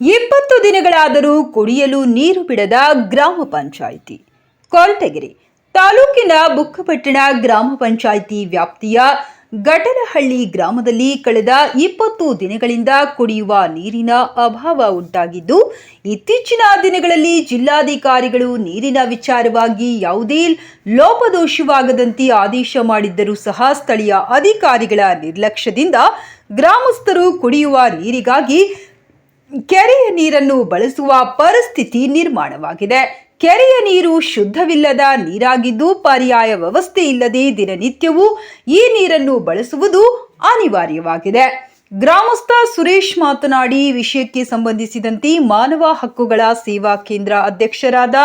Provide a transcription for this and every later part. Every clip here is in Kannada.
20 ದಿನಗಳಾದರೂ ಕುಡಿಯಲು ನೀರು ಬಿಡದ ಗ್ರಾಮ ಪಂಚಾಯಿತಿ. ಕೊರಟಗೆರೆ ತಾಲೂಕಿನ ಬುಕ್ಕಪಟ್ಟಣ ಗ್ರಾಮ ಪಂಚಾಯಿತಿ ವ್ಯಾಪ್ತಿಯ ಗಟಲಹಳ್ಳಿ ಗ್ರಾಮದಲ್ಲಿ ಕಳೆದ 20 ದಿನಗಳಿಂದ ಕುಡಿಯುವ ನೀರಿನ ಅಭಾವ ಉಂಟಾಗಿದ್ದು, ಇತ್ತೀಚಿನ ದಿನಗಳಲ್ಲಿ ಜಿಲ್ಲಾಧಿಕಾರಿಗಳು ನೀರಿನ ವಿಚಾರವಾಗಿ ಯಾವುದೇ ಲೋಪದೋಷವಾಗದಂತೆ ಆದೇಶ ಮಾಡಿದ್ದರೂ ಸಹ ಸ್ಥಳೀಯ ಅಧಿಕಾರಿಗಳ ನಿರ್ಲಕ್ಷ್ಯದಿಂದ ಗ್ರಾಮಸ್ಥರು ಕುಡಿಯುವ ನೀರಿಗಾಗಿ ಕೆರೆಯ ನೀರನ್ನು ಬಳಸುವ ಪರಿಸ್ಥಿತಿ ನಿರ್ಮಾಣವಾಗಿದೆ. ಕೆರೆಯ ನೀರು ಶುದ್ಧವಿಲ್ಲದ ನೀರಾಗಿದ್ದು, ಪರ್ಯಾಯ ವ್ಯವಸ್ಥೆ ಇಲ್ಲದೆ ದಿನನಿತ್ಯವೂ ಈ ನೀರನ್ನು ಬಳಸುವುದು ಅನಿವಾರ್ಯವಾಗಿದೆ. ಗ್ರಾಮಸ್ಥ ಸುರೇಶ್ ಮಾತನಾಡಿ, ವಿಷಯಕ್ಕೆ ಸಂಬಂಧಿಸಿದಂತೆ ಮಾನವ ಹಕ್ಕುಗಳ ಸೇವಾ ಕೇಂದ್ರ ಅಧ್ಯಕ್ಷರಾದ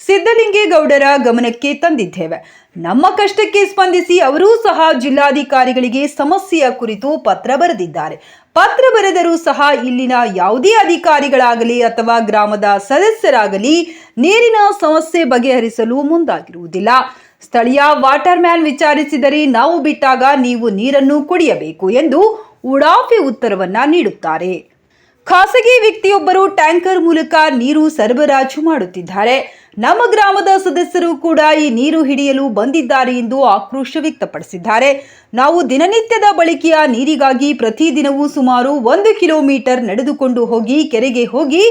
ಸಿದ್ದಲಿಂಗೇಗೌಡರ ಗಮನಕ್ಕೆ ತಂದಿದ್ದೇವೆ. ನಮ್ಮ ಕಷ್ಟಕ್ಕೆ ಸ್ಪಂದಿಸಿ ಅವರೂ ಸಹ ಜಿಲ್ಲಾಧಿಕಾರಿಗಳಿಗೆ ಸಮಸ್ಯೆಯ ಕುರಿತು ಪತ್ರ ಬರೆದಿದ್ದಾರೆ. ಪತ್ರ ಬರೆದರೂ ಸಹ ಇಲ್ಲಿನ ಯಾವುದೇ ಅಧಿಕಾರಿಗಳಾಗಲಿ ಅಥವಾ ಗ್ರಾಮದ ಸದಸ್ಯರಾಗಲಿ ನೀರಿನ ಸಮಸ್ಯೆ ಬಗೆಹರಿಸಲು ಮುಂದಾಗಿರುವುದಿಲ್ಲ. ಸ್ಥಳೀಯ ವಾಟರ್ ಮ್ಯಾನ್ ವಿಚಾರಿಸಿದರೆ ನಾವು ಬಿಟ್ಟಾಗ ನೀವು ನೀರನ್ನು ಕುಡಿಯಬೇಕು ಎಂದು ಉಡಾಫೆ ಉತ್ತರವನ್ನ ನೀಡುತ್ತಾರೆ. ಖಾಸಗಿ ವ್ಯಕ್ತಿಯೊಬ್ಬರು ಟ್ಯಾಂಕರ್ ಮೂಲಕ ನೀರು ಸರಬರಾಜು ಮಾಡುತ್ತಿದ್ದಾರೆ. ನಮ್ಮ ಗ್ರಾಮದ ಸದಸ್ಯರು ಕೂಡ ಈ ನೀರು ಹಿಡಿಯಲು ಬಂದಿದ್ದಾರೆ ಎಂದು ಆಕ್ರೋಶ ವ್ಯಕ್ತಪಡಿಸಿದ್ದಾರೆ. ನಾವು ದಿನನಿತ್ಯದ ಬಳಕೆಯ ನೀರಿಗಾಗಿ ಪ್ರತಿದಿನವೂ ಸುಮಾರು 1 ಕಿಲೋಮೀಟರ್ ನಡೆದುಕೊಂಡು ಹೋಗಿ ಕೆರೆಗೆ ಹೋಗಿ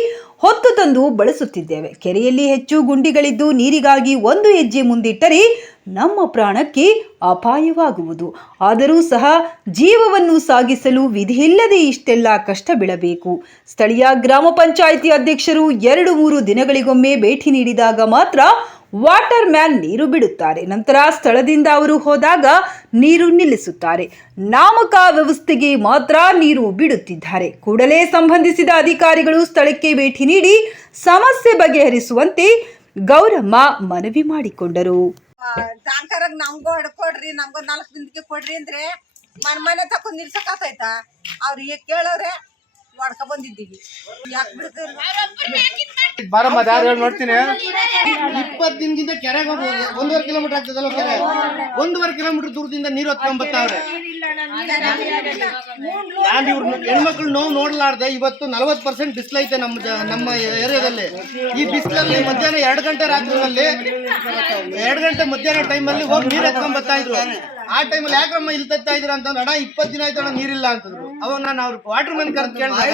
ಹೊತ್ತು ತಂದು ಬಳಸುತ್ತಿದ್ದೇವೆ. ಕೆರೆಯಲ್ಲಿ ಹೆಚ್ಚು ಗುಂಡಿಗಳಿದ್ದು ನೀರಿಗಾಗಿ ಒಂದು ಹೆಜ್ಜೆ ಮುಂದಿಟ್ಟರೆ ನಮ್ಮ ಪ್ರಾಣಕ್ಕೆ ಅಪಾಯವಾಗುವುದು. ಆದರೂ ಸಹ ಜೀವವನ್ನು ಸಾಗಿಸಲು ವಿಧಿಯಿಲ್ಲದೆ ಇಷ್ಟೆಲ್ಲ ಕಷ್ಟ ಬೀಳಬೇಕು. ಸ್ಥಳೀಯ ಗ್ರಾಮ ಪಂಚಾಯಿತಿ ಅಧ್ಯಕ್ಷರು 2-3 ದಿನಗಳಿಗೊಮ್ಮೆ ಭೇಟಿ ನೀಡಿದಾಗ ಮಾತ್ರ ವಾಟರ್ ಮ್ಯಾನ್ ನೀರು ಬಿಡುತ್ತಾರೆ. ನಂತರ ಸ್ಥಳದಿಂದ ಅವರು ಹೋದಾಗ ನೀರು ನಿಲ್ಲಿಸುತ್ತಾರೆ. ನಾಮಕ ವ್ಯವಸ್ಥೆಗೆ ಮಾತ್ರ ನೀರು ಬಿಡುತ್ತಿದ್ದಾರೆ. ಕೂಡಲೇ ಸಂಬಂಧಿಸಿದ ಅಧಿಕಾರಿಗಳು ಸ್ಥಳಕ್ಕೆ ಭೇಟಿ ನೀಡಿ ಸಮಸ್ಯೆ ಬಗೆಹರಿಸುವಂತೆ ಗೌರಮ್ಮ ಮನವಿ ಮಾಡಿಕೊಂಡರು. ಟ್ಯಾಂಕರ್ ನಮ್ಗೂ ಕೊಡ್ರಿ, ನಮ್ಗೂ 4 ಬಿಂದಿಗೆ ಕೊಡ್ರಿ ಅಂದ್ರೆ ಮನೆ ತಕೊಂಡ್ ನಿಲ್ಸಕ್ಕಾಯ್ತಾ? ಅವ್ರು ಈಗ ಕೇಳೋರೆ ಮಾಡ್ಕ ಬಂದಿದ್ದೀವಿ. ಯಾಕೆ ಬಿಡ್ತೀರಿ? ನೋಡ್ತೀನಿ 20 ದಿನದಿಂದ ಕೆರೆಗೆ ಹೋಗಿ 1.5 ಕಿಲೋಮೀಟರ್ ಆಗ್ತದಲ್ಲ ಕೆರೆ. 1.5 ಕಿಲೋಮೀಟರ್ ದೂರದಿಂದ ನೀರು ಹೊತ್ಕೊಂಡ್ ಬರ್ತಾವ್ರೆ. ನಾನು ಇವ್ರ ಹೆಣ್ಮಕ್ಳು ನೋವು ನೋಡ್ಲಾರ್ದೆ ಇವತ್ತು 40% ಬಿಸಿಲೈತೆ ನಮ್ಮ ಏರಿಯಾದಲ್ಲಿ. ಈ ಬಿಸಿಲಲ್ಲಿ ಮಧ್ಯಾಹ್ನ 2 ಗಂಟೆ ರಾತ್ರಿನಲ್ಲಿ 2 ಗಂಟೆ ಮಧ್ಯಾಹ್ನ ಟೈಮಲ್ಲಿ ಹೋಗಿ ನೀರು ಎತ್ಕೊಂಡ್ ಬರ್ತಾ ಇದ್ರು. ಆ ಟೈಮಲ್ಲಿ ಯಾಕಮ್ಮ ಇಲ್ಲಿ ತತ್ತಾ ಇದ್ರ ಅಂತಂದ್ರೆ, ಅಣ್ಣ 20 ದಿನ ಆಯ್ತು ಅಣ್ಣ ನೀರಿಲ್ಲ ಅಂತಂದ್ರು. ಅವಾಗ ನಾನು ಅವ್ರ ವಾಟರ್ ಮ್ಯಾನ್ ಕರೆದು ಕೇಳಿದಾಗ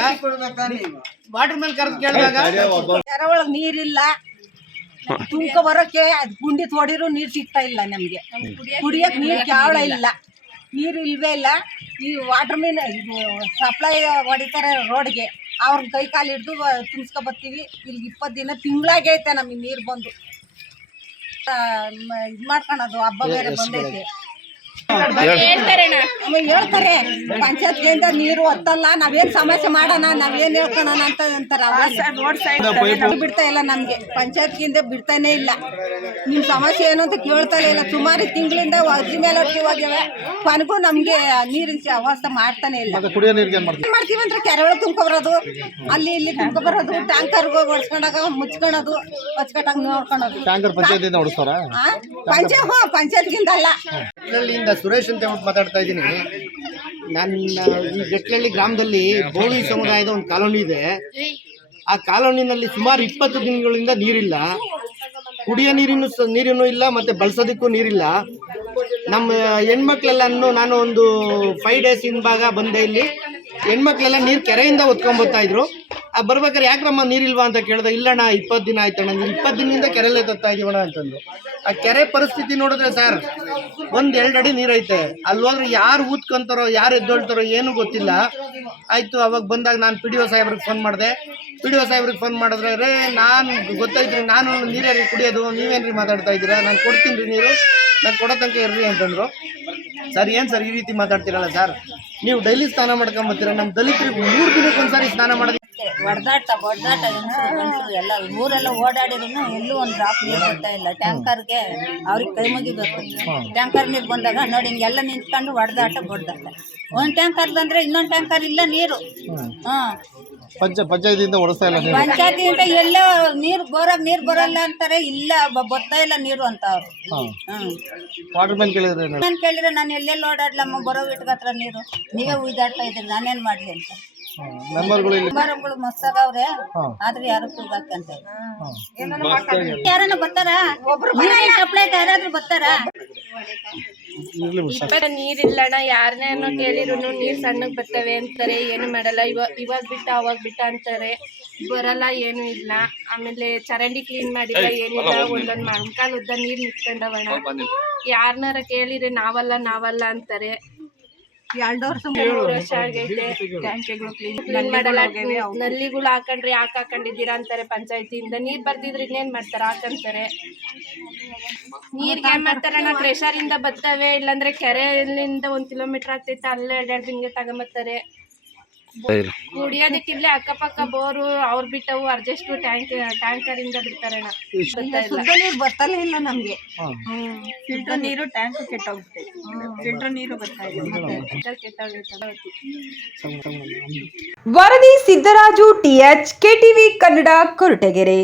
ಕೆರೆ ಒಳಗ್ ನೀರಿಲ್ಲ, ತುಮಕ ಬರೋಕೆ ಗುಂಡಿ ತೋಡಿರು ನೀರು ಸಿಗ್ತಾ ಇಲ್ಲ. ನಮ್ಗೆ ಕುಡಿಯಕ್ ನೀರು ಕ್ಯಾವಳ ಇಲ್ಲ, ನೀರು ಇಲ್ವೇ ಇಲ್ಲ. ಈ ವಾಟರ್ ಮ್ಯಾನ್ ಸಪ್ಲೈ ಹೊಡಿತಾರೆ ರೋಡ್ಗೆ, ಅವ್ರ ಕೈ ಕಾಲು ಹಿಡಿದು ತುಂಬಿಸ್ಕೊ ಬರ್ತೀವಿ. ಇಲ್ಲಿ 20 ದಿನ ತಿಂಗಳಾಗೆ ಐತೆ ನಮಗೆ ನೀರು ಬಂದು. ಇದು ಮಾಡ್ಕೊಳೋದು ಹಬ್ಬ ಬೇರೆ ಬಂದೈತೆ. ಹೇಳ್ತಾರೆ ಪಂಚಾಯತ್ಗೆಯಿಂದ ನೀರು ಹೊತ್ತಲ್ಲ, ನಾವೇನ್ ಸಮಸ್ಯೆ ಮಾಡೋಣ, ನಾವೇನ್ ಹೇಳ್ಕೊಳ ಅಂತ ಅಂತಾರ. ಬಿಡ್ತಾ ಇಲ್ಲ ನಮ್ಗೆ, ಪಂಚಾಯತ್ಗಿಂದ ಬಿಡ್ತಾನೆ ಇಲ್ಲ. ನಿಮ್ ಸಮಸ್ಯೆ ಏನು ಅಂತ ಕೇಳ್ತಾನೆ ಇಲ್ಲ. ಸುಮಾರು ತಿಂಗಳಿಂದ ಅರ್ಜಿ ಮೇಲೆ ಅರ್ಜಿ ಹೋಗ್ಯವೆ, ಕೊನೆಗೂ ನಮ್ಗೆ ನೀರಿನ ವ್ಯವಸ್ಥೆ ಮಾಡ್ತಾನೆ ಇಲ್ಲ. ಮಾಡ್ತೀವಿ ಅಂದ್ರೆ ಕೆರೆ ಒಳಗೆ ತುಂಬ್ಕೊಬರೋದು, ಅಲ್ಲಿ ಇಲ್ಲಿ ತುಂಬ್ಕೊಬರೋದು, ಟ್ಯಾಂಕರ್ ಹೊಡ್ಸ್ಕೊಂಡಾಗ ಮುಚ್ಕೊಳೋದು, ಹೊಚ್ಕಟ್ಟಾಗ ನೋಡ್ಕೊಳೋದು. ಪಂಚಾಯತ್ಗಿಂದ ಅಲ್ಲ. ಸುರೇಶ್ ಅಂತ ಹೇಳ್ಬಿಟ್ಟು ಮಾತಾಡ್ತಾ ಇದ್ದೀನಿ. ನಾನು ಈ ಗಟ್ಲಹಳ್ಳಿ ಗ್ರಾಮದಲ್ಲಿ ಬೋವಿ ಸಮುದಾಯದ ಒಂದು ಕಾಲೋನಿ ಇದೆ. ಆ ಕಾಲೋನಿನಲ್ಲಿ ಸುಮಾರು 20 ದಿನಗಳಿಂದ ನೀರಿಲ್ಲ. ಕುಡಿಯೋ ನೀರಿನೂ ಇಲ್ಲ, ಮತ್ತೆ ಬಳಸೋದಕ್ಕೂ ನೀರಿಲ್ಲ. ನಮ್ಮ ಹೆಣ್ಮಕ್ಳೆಲ್ಲ ನಾನು ಒಂದು 5 ಡೇಸ್ ಹಿಂಭಾಗ ಬಂದೆ. ಇಲ್ಲಿ ಹೆಣ್ಮಕ್ಳೆಲ್ಲ ನೀರು ಕೆರೆಯಿಂದ ಹೊತ್ಕೊಂಡ್ಬರ್ತಾ ಇದ್ರು. ಬರ್ಬೇಕಾದ್ರೆ ಯಾಕ್ರಮ್ಮ ನೀರಿಲ್ವಾ ಅಂತ ಕೇಳಿದೆ. ಇಲ್ಲಣ್ಣ 20 ದಿನ ಆಯ್ತಣ್ಣ, 20 ದಿನದಿಂದ ಕೆರೆಯಲ್ಲೇ ತತ್ತಾ ಇದೀವಣ್ಣ ಅಂತಂದು. ಆ ಕೆರೆ ಪರಿಸ್ಥಿತಿ ನೋಡಿದ್ರೆ ಸರ್, 1-2 ಅಡಿ ನೀರೈತೆ. ಅಲ್ಲಿ ಹೋದ್ರೆ ಯಾರು ಊದ್ಕೊಂತಾರೋ ಯಾರು ಎದ್ದೊಳ್ತಾರೋ ಏನೂ ಗೊತ್ತಿಲ್ಲ. ಆಯ್ತು, ಅವಾಗ ಬಂದಾಗ ನಾನು PDO ಸಾಹೇಬ್ರಿಗೆ ಫೋನ್ ಮಾಡಿದೆ. PDO ಸಾಹೇಬ್ರಿಗೆ ಫೋನ್ ಮಾಡಿದ್ರೆ, ರೇ ನಾನು ಗೊತ್ತಾಯ್ತು, ನಾನು ನೀರೇ ಕುಡಿಯೋದು, ನೀವೇನ್ರಿ ಮಾತಾಡ್ತಾ ಇದ್ದೀರಾ, ನಾನು ಕೊಡ್ತೀನಿ ರೀ ನೀರು, ನಾನು ಕೊಡೋ ತನಕ ಇರ್ರಿ ಅಂತಂದ್ರು. ಸರ್ ಏನು ಸರ್ ಈ ರೀತಿ ಮಾತಾಡ್ತೀರಲ್ಲ ಸರ್, ನೀವು ಡೈಲಿ ಸ್ನಾನ ಮಾಡ್ಕೊಂಬತ್ತೀರ, ನಮ್ಮ ದಲಿತರಿಗೆ 3 ದಿನಕ್ಕೊಂದ್ಸಾರಿ ಸ್ನಾನ ಮಾಡೋದು. ಹೊಡೆದಾಟ ಗಂಡಸರು ಎಲ್ಲ ಊರೆಲ್ಲ ಓಡಾಡಿದ್ರು ಎಲ್ಲೂ ಒಂದು ಡ್ರಾಪ್ ನೀರು ಬರ್ತಾ ಇಲ್ಲ. ಟ್ಯಾಂಕರ್ಗೆ ಅವ್ರಿಗೆ ಕೈ ಮುಗಿಬೇಕು. ಟ್ಯಾಂಕರ್ ನೀರು ಬಂದಾಗ ನೋಡಿ ಹಿಂಗೆಲ್ಲ ನಿಂತ್ಕೊಂಡು ಹೊಡೆದಾಟ ಒಂದು ಟ್ಯಾಂಕರ್ ಬಂದರೆ ಇನ್ನೊಂದು ಟ್ಯಾಂಕರ್ ಇಲ್ಲ ನೀರು. ಪಂಚಾಯತಿಯಿಂದ ಓಡಿಸ್ತಾ ಇಲ್ಲ. ಪಂಚಾಯತಿಯಿಂದ ಎಲ್ಲೋ ನೀರು ಬೋರಾಗ ನೀರು ಬರಲ್ಲ ಅಂತಾರೆ, ಇಲ್ಲ ಬರ್ತಾ ಇಲ್ಲ ನೀರು ಅಂತ ಅವ್ರು. ವಾಟರ್ ಮ್ಯಾನ್ ಕೇಳಿದ್ರೆ ನಾನು ಎಲ್ಲೆಲ್ಲಿ ಓಡಾಡ್ಲಮ್ಮ, ಬರೋ ಇಟ್ಕ ಹತ್ರ ನೀರು ನೀವೇ ಉಯ್ದಾಡ್ತಾ ಇದ್ದೀರಿ, ನಾನೇನು ಮಾಡಲಿ ಅಂತ. ಮೆಂಬರ್ಗಳು ಇಲ್ಲಿ ಮರಗಳು ಮಸ್ತಾಗವ್ರೆ ಆದ್ರೆ ಯಾರು ಕೂಗಾಕಂತ ಯಾರನ್ನ ಬರ್ತಾರ ಸಪ್ಲೈ ಯಾರಾದ್ರೂ ಬರ್ತಾರ ನೀರಿಲ್ಲಣ್ಣ ಯಾರನ್ನೇನೋ ಕೇಳಿದ್ರು ನೀರ್ ಸಣ್ಣಗ್ ಬರ್ತವೆ ಅಂತಾರೆ, ಏನು ಮಾಡಲ್ಲ. ಇವಾಗ ಬಿಟ್ಟ ಅವಾಗ ಬಿಟ್ಟ ಅಂತಾರೆ, ಬರಲ್ಲ, ಏನು ಇಲ್ಲ. ಆಮೇಲೆ ಚರಂಡಿ ಕ್ಲೀನ್ ಮಾಡಿಲ್ಲ, ಏನಿಲ್ಲ. ಒಂದೊಂದ್ ಮೊಣಕಾಲ್ ಉದ್ದ ನೀರ್ ನಿಂತ್ಕೊಂಡವಣ. ಯಾರನ್ನಾರ ಕೇಳಿದ್ರೆ ನಾವಲ್ಲ ಅಂತಾರೆ. 3 ವರ್ಷ ಆಗೈತೆ ಟ್ಯಾಂಕಿಗಳು ಕ್ಲೀನ್ ಮಾಡಲ್ಲ. ನಲ್ಲಿಗಳು ಹಾಕೊಂಡ್ರೆ ಯಾಕೆ ಹಾಕೊಂಡಿದ್ದೀರಾ ಅಂತಾರೆ ಪಂಚಾಯತಿಯಿಂದ. ನೀರ್ ಬರ್ದಿದ್ರೆ ಇನ್ನೇನ್ ಮಾಡ್ತಾರ, ಹಾಕಂತಾರೆ. ನೀರ್ಗೆ ಏನ್ ಮಾಡ್ತಾರಣ್ಣ, ಪ್ರೆಷರ್ ಇಂದ ಬರ್ತವೆ, ಇಲ್ಲಾಂದ್ರೆ ಕೆರೆಯಿಂದ 1 ಕಿಲೋಮೀಟರ್ ಆಗ್ತೈತೆ, ಅಲ್ಲೇ 2 ಹಿಂಗೆ ತಗೊಂಬರ್ತಾರೆ. ಕುಡಿಯೋದಕ್ಕೆ ಇಲ್ಲೇ ಅಕ್ಕಪಕ್ಕ ಬೋರು ಅವ್ರು ಬಿಟ್ಟವು ಅಡ್ಜಸ್ಟ್ ಟ್ಯಾಂಕರ್ ಇಂದ ಬಿಡ್ತಾರಣ್ಣ. ಶುದ್ಧ ನೀರು ಬರ್ತಾನೆ ಇಲ್ಲ ನಮ್ಗೆ. ಫಿಲ್ಟರ್ ನೀರು ಟ್ಯಾಂಕ್ ಕೆಟ್ಟೋಗುತ್ತೆ, ಫಿಲ್ಟರ್ ನೀರು ಬರ್ತಾ ಇದೆ, ಕೆಟ್ಟೋಗುತ್ತೆ. ವರದಿ ಸಿದ್ದರಾಜು ಟಿಎಚ್, ಕೆಟಿವಿ ಕನ್ನಡ, ಕೊರಟಗೆರೆ.